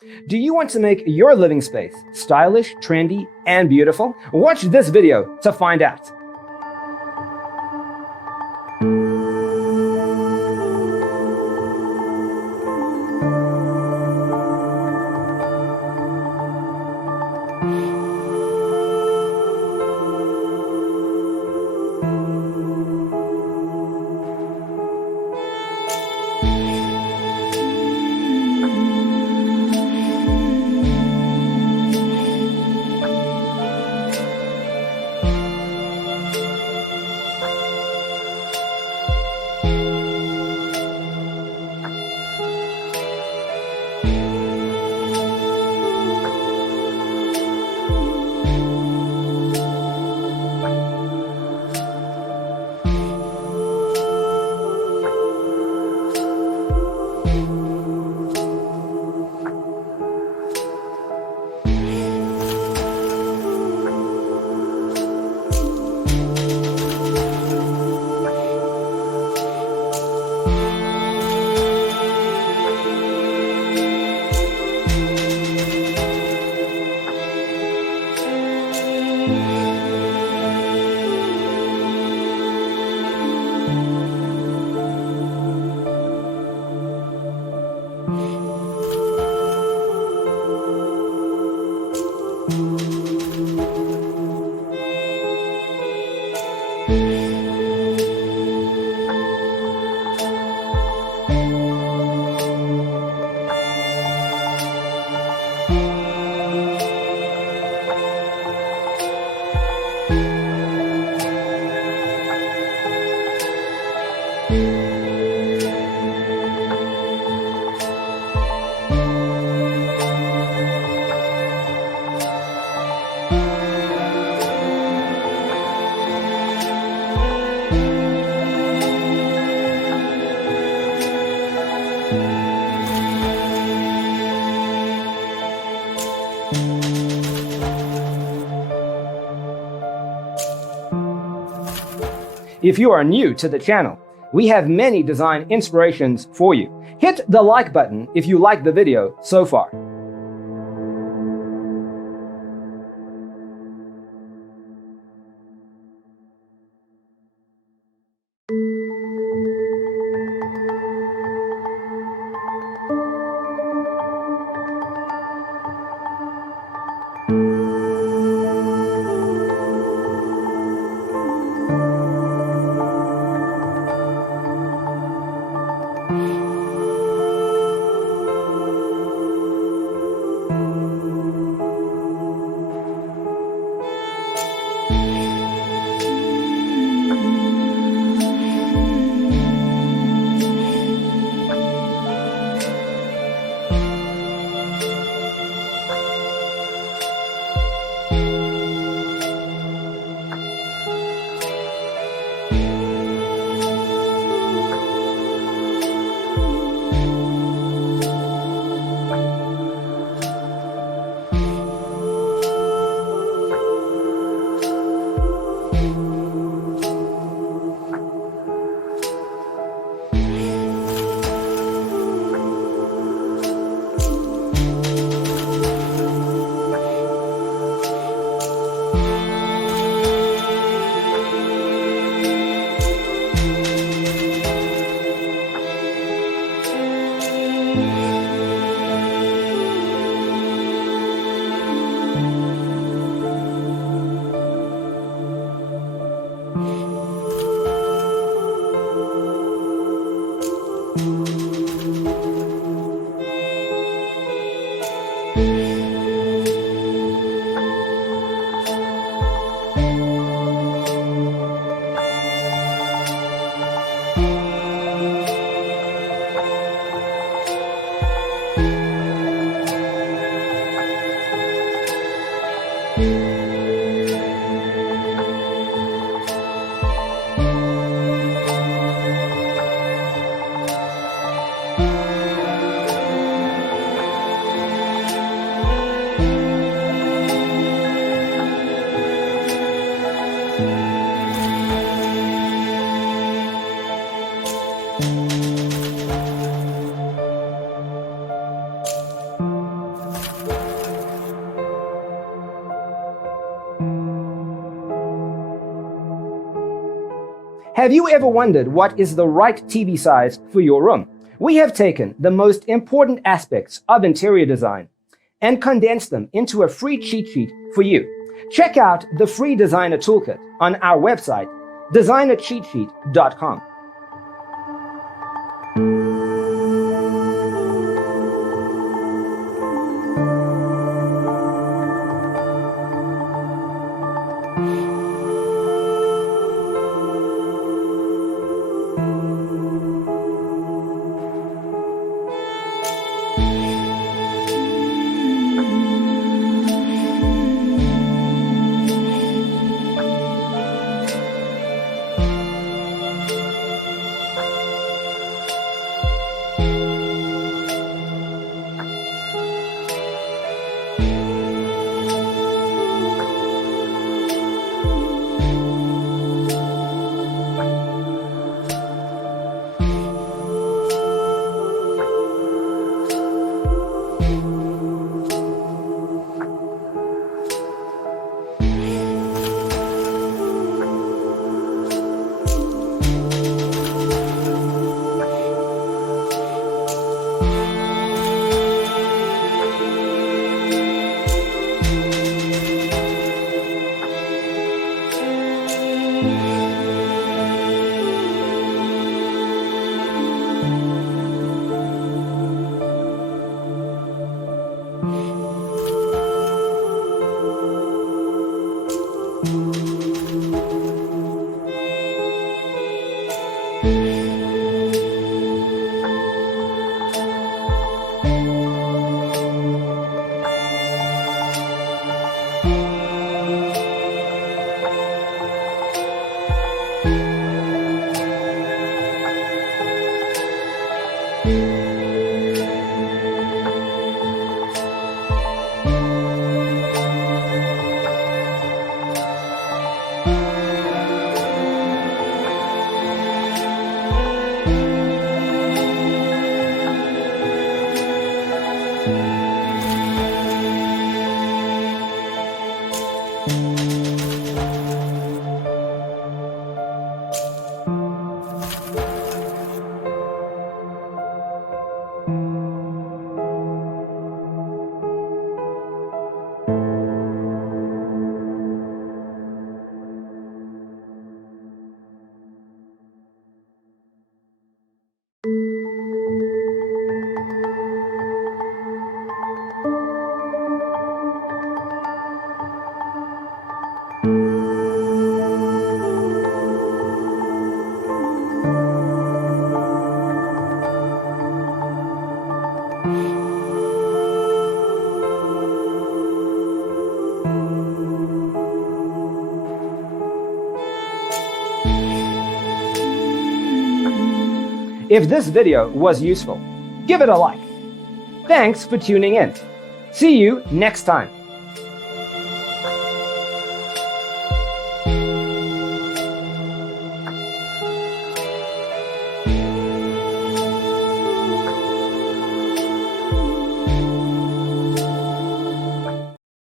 Do you want to make your living space stylish, trendy, and beautiful? Watch this video to find out. If you are new to the channel, we have many design inspirations for you. Hit the like button if you like the video so far. Have you ever wondered what is the right TV size for your room? We have taken the most important aspects of interior design and condensed them into a free cheat sheet for you. Check out the free designer toolkit on our website, designercheatsheet.com. If this video was useful, give it a like. Thanks for tuning in. See you next time.